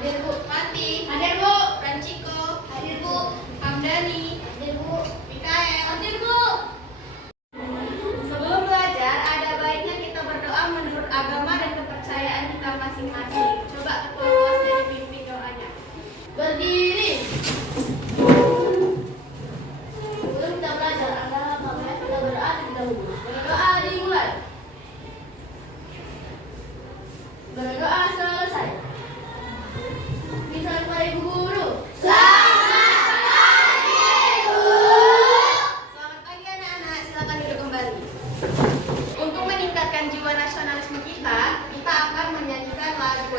Hadir Bu. Fatih. Hadir Bu. Franciko. Hadir Bu. Hamdani. Hadir Bu. Mikael. Hadir Bu. Sebelum belajar, ada baiknya kita berdoa menurut agama dan kepercayaan kita masing-masing. Coba ketua kelas dari pimpin doanya. Berdiri. Sebelum kita belajar, adalah kita berdoa terlebih dahulu. Berdoa dimulai. Berdoa selesai. Bisa kepada Ibu Guru. Selamat pagi, Bu. Selamat pagi anak-anak, silakan duduk kembali. Untuk meningkatkan jiwa nasionalisme kita, kita akan menyanyikan lagu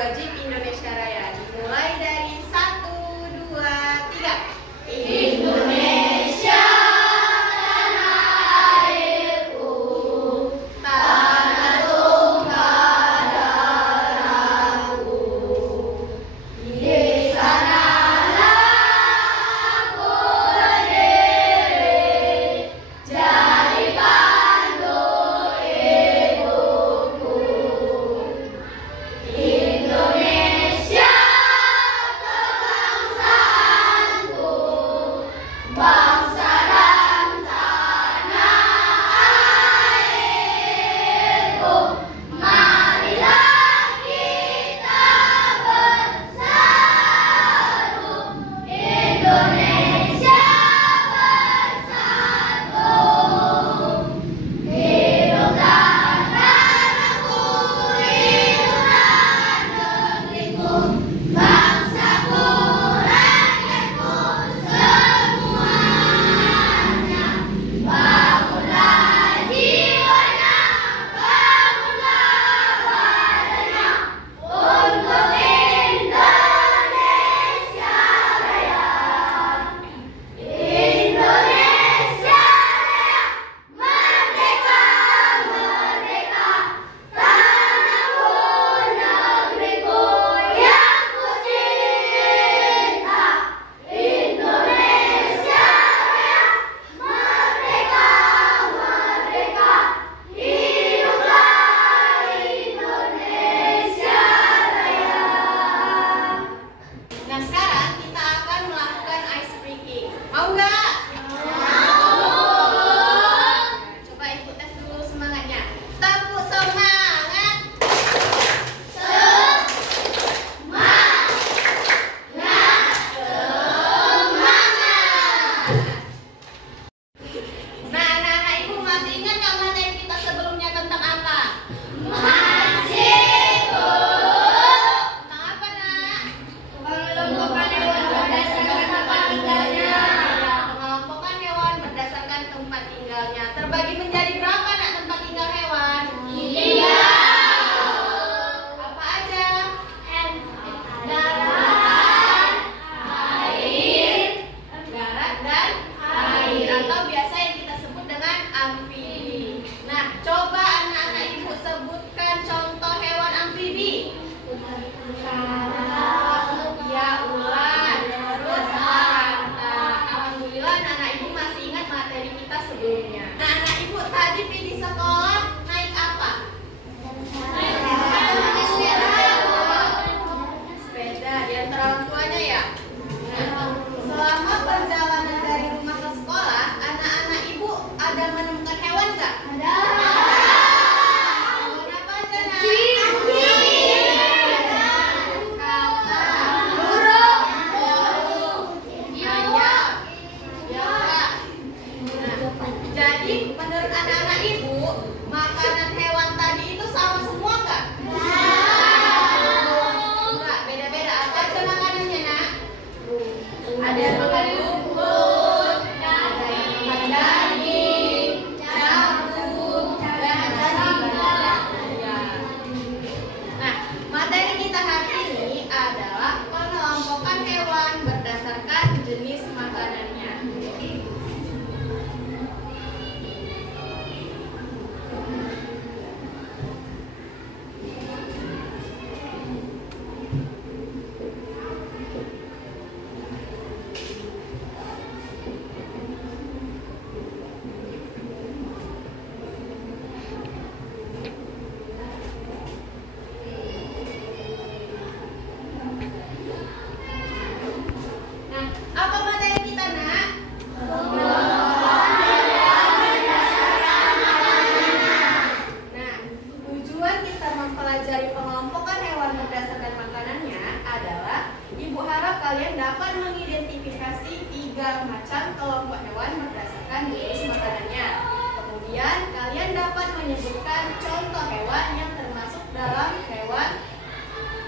mempelajari pengelompokan hewan berdasarkan makanannya adalah Ibu harap kalian dapat mengidentifikasi 3 macam kelompok hewan berdasarkan jenis makanannya. Kemudian kalian dapat menyebutkan contoh hewan yang termasuk dalam hewan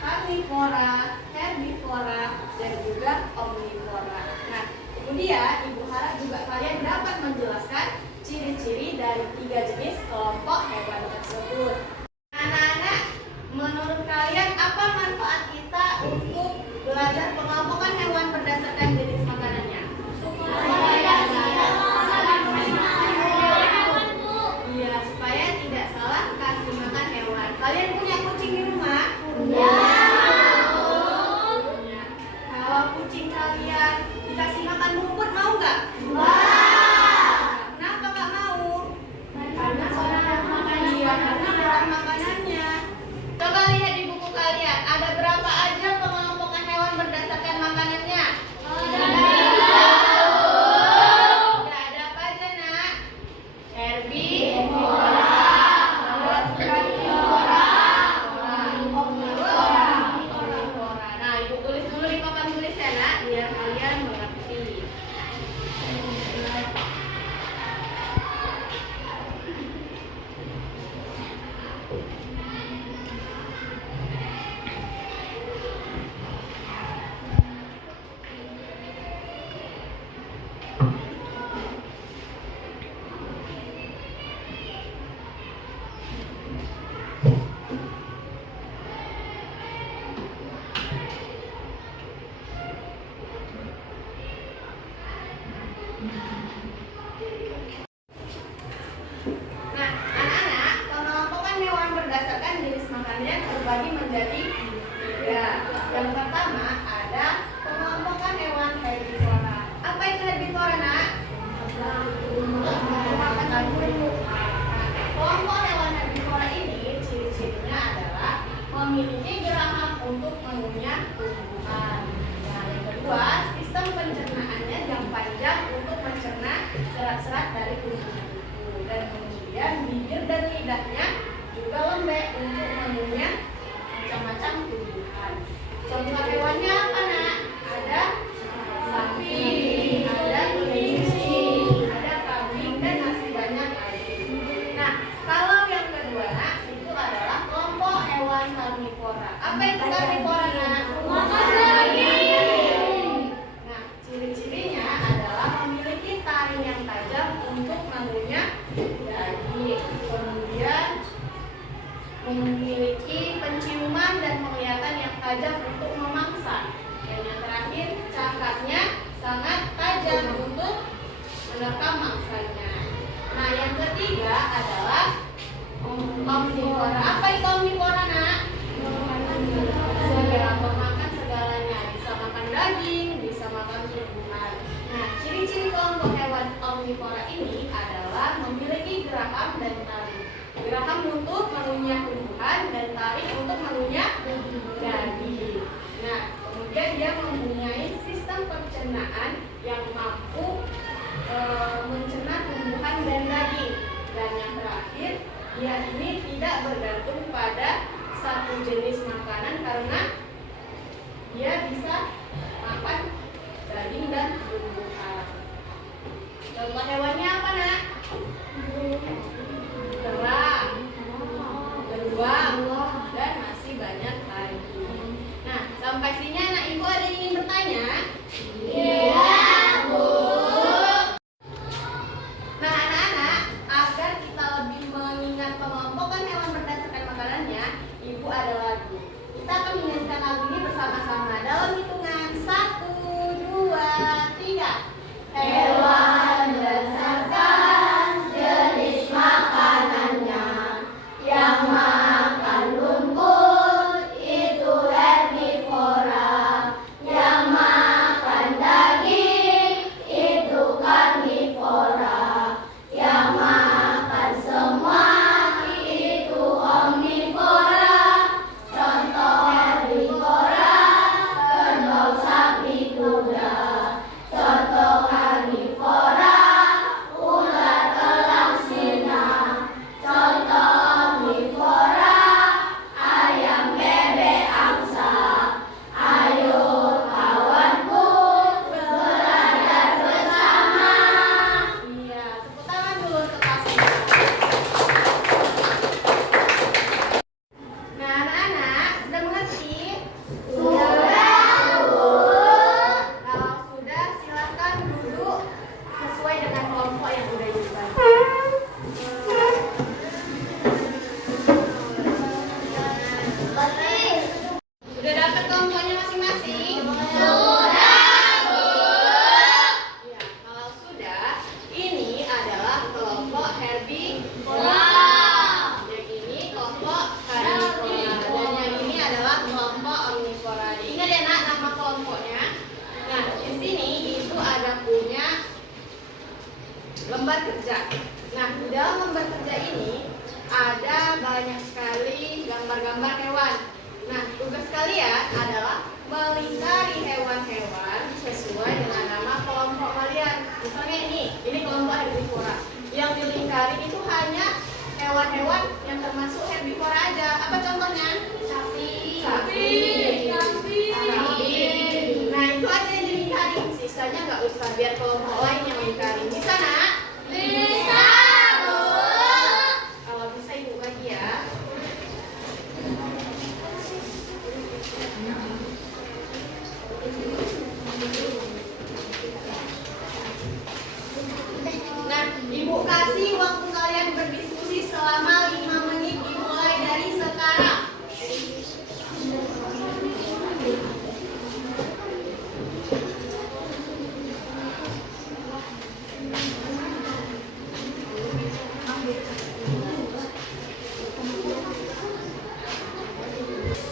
karnivora, herbivora, dan juga omnivora. Nah, kemudian Ibu harap juga kalian dapat menjelaskan ciri-ciri dari 3 jenis kelompok hewan tersebut. Anak-anak, menurut kalian apa manfaat kita untuk belajar pengelompokan hewan berdasarkan jenis makanannya? Iya, supaya tidak salah kasih makan hewan. Kalian punya kucing di rumah? Ya. Kalau kucing kalian dikasih makan rumput mau nggak? Kenapa nggak mau? Karena kurang makanannya. Coba lihat di buku kalian, ada berapa aja pengelompokan hewan berdasarkan makanannya? Ada apa aja, Nak? Herbivora, karnivora, omnivora. Nah, Ibu tulis dulu di papan tulis ya, Nak, biar kalian mengerti. Nah, anak-anak, pengelompokan hewan berdasarkan jenis makanannya terbagi menjadi 3. Yang pertama ada pengelompokan hewan herbivora. Apa itu herbivora, Nak? Makan bulu. Kelompok hewan herbivora ini ciri-cirinya adalah memiliki geraham untuk mengunyah tumbuhan. Nah, yang kedua, sistem pencernaannya yang panjang untuk mencerna serat-serat dari tumbuhan. Dan kemudian bibir dan lidahnya juga lembek untuk mengunyah macam-macam tumbuhan. Contoh hewannya apa, Nak? Ada sapi, ada kelinci, ada kambing, dan masih banyak lagi. Nah, kalau yang kedua, Nak, itu adalah kelompok hewan karnivora. Apa itu karnivora, Nak? Makan daging. Nah, ciri-cirinya adalah memiliki taring yang tajam untuk mengunyah daging, kemudian memiliki penciuman dan penglihatan yang tajam untuk memangsa, dan yang terakhir cakatnya sangat tajam untuk menerkam mangsanya. Nah, yang ketiga adalah omnivora. Apa itu omnivora, Nak? Makan segalanya, bisa makan daging, bisa makan tumbuhan. Nah, ciri-ciri kelompok hewan omnivora ini adalah memiliki geraham dan taring. Geraham untuk mengunyah tumbuhan dan taring untuk mengunyah daging. Nah, kemudian dia mempunyai sistem pencernaan yang mampu mencerna tumbuhan dan daging. Dan yang terakhir, dia ini tidak bergantung pada satu jenis makanan karena dia bisa makan daging dan tumbuhan. Contoh hewannya apa, Nak? Kera, beruang, dan masih banyak lagi. Nah, sampai sini anak Ibu ada yang ingin bertanya? Iya, Bu. Nah, anak-anak, agar kita lebih mengingat pengelompokan hewan berdasarkan makanannya, Ibu ada lagi lembar kerja. Nah, di dalam lembar kerja ini ada banyak sekali gambar-gambar hewan. Nah, tugas kalian adalah melingkari hewan-hewan sesuai dengan nama kelompok kalian. Misalnya ini kelompok herbivora. Yang dilingkari itu hanya hewan-hewan yang termasuk herbivora aja. Apa contohnya? Sapi. Nah, itu aja yang dilingkari. Sisanya nggak usah, biar kelompok lain yang lingkari. Bisa, Nak? Bisa, Bu. Kalau bisa ibu bagi ya. Nah, ibu kasih waktu kalian berdiskusi selama 5 menit dimulai dari sekarang.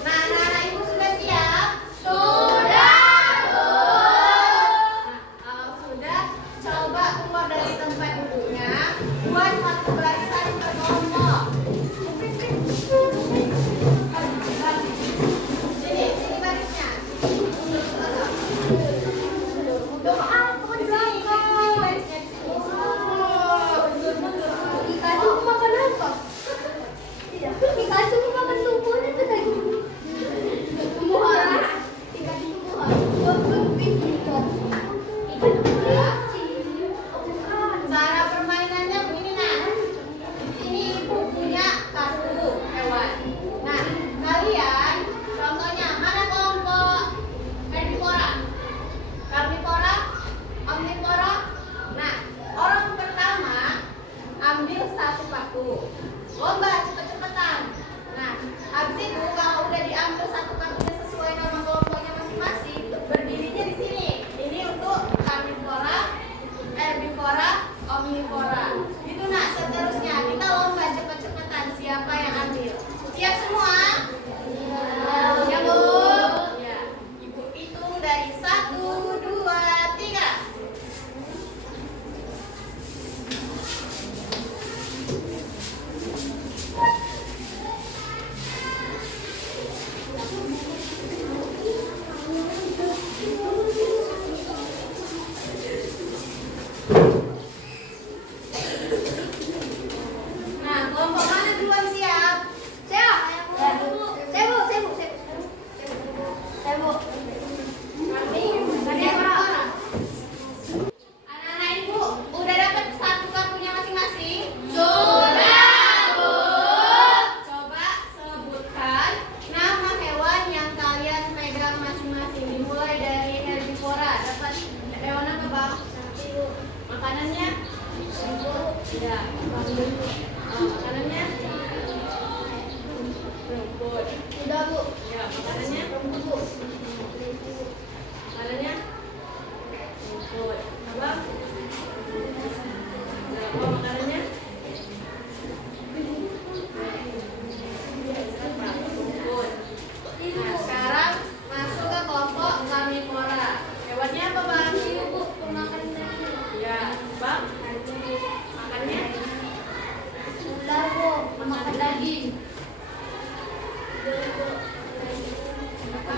Nah, anak-anak ibu sudah siap? Sudah, Bu. Nah, kalau sudah, coba keluar dari tempat duduknya. Buat satu barisan berkelompok. Sini barisnya. Barisnya di sini. Pikachu makan apa? Pikachu makan tumbuhan itu tadi. Tumbuhan. Pikachu tumbuhan. Cara permainannya begini, Nah. Di sini ibu punya kartu hewan. Nah, kalian contohnya mana kelompok herbivora? Karnivora, omnivora. Nah, orang pertama ambil satu kartu. Lomba cepet-cepetan. Nah, habis itu kalau udah diambil satu kartunya sesuai nama kelompoknya masing-masing, berdirinya di sini. Ini untuk karnivora, herbivora, omnivora. Gitu, Nak, seterusnya kita lomba cepet-cepetan siapa yang ambil. Siap semua? Siap, Bu? Ya. Ibu hitung dari 1, 2, 3. Nah, kelompok mana duluan siap? Siap. Herbivora. Anak-anak ibu udah dapat satu kartunya masing-masing? Sudah, Bu. Coba sebutkan nama hewan yang kalian pegang masing-masing. Dimulai dari herbivora. Dapat hewan apa, Bang? Makanannya? Ya. Makanannya? Rumput. Sudah, Bu. Ya, makanannya? Rumput. Makanannya? Rumput. Abang? Ya, apa makanannya? Rumput. Nah, sekarang masuk ke kelompok karnivora. Hewannya apa, Bang? Bu, pemakan daging. Ya, Bang? Makannya? Ular, Bu. Pemakan daging. Apa?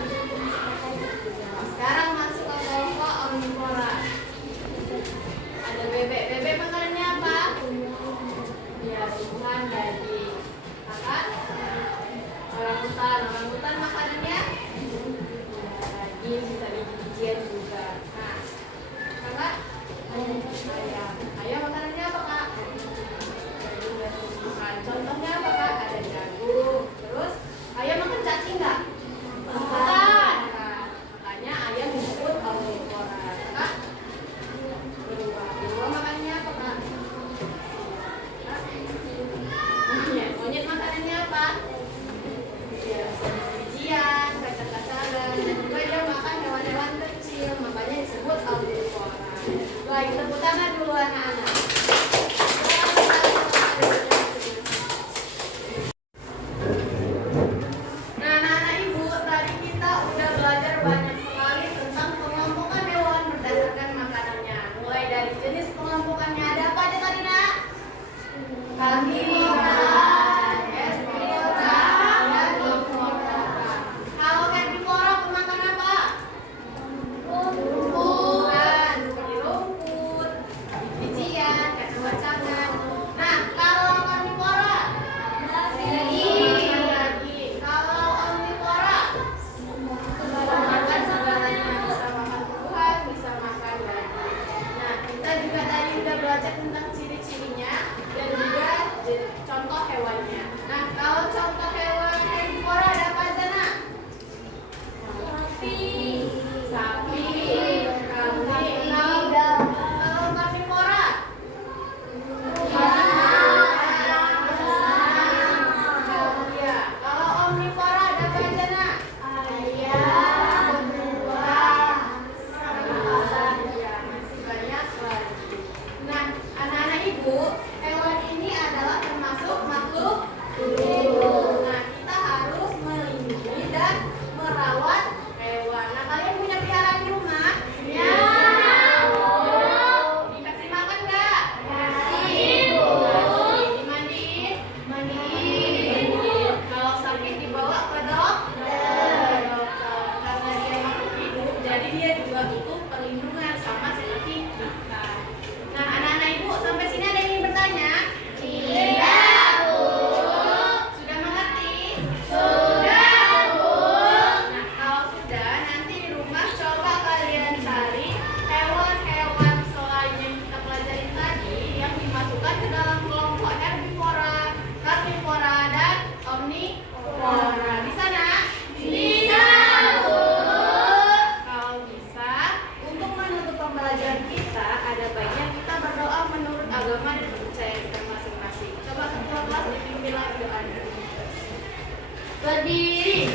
Berdiri.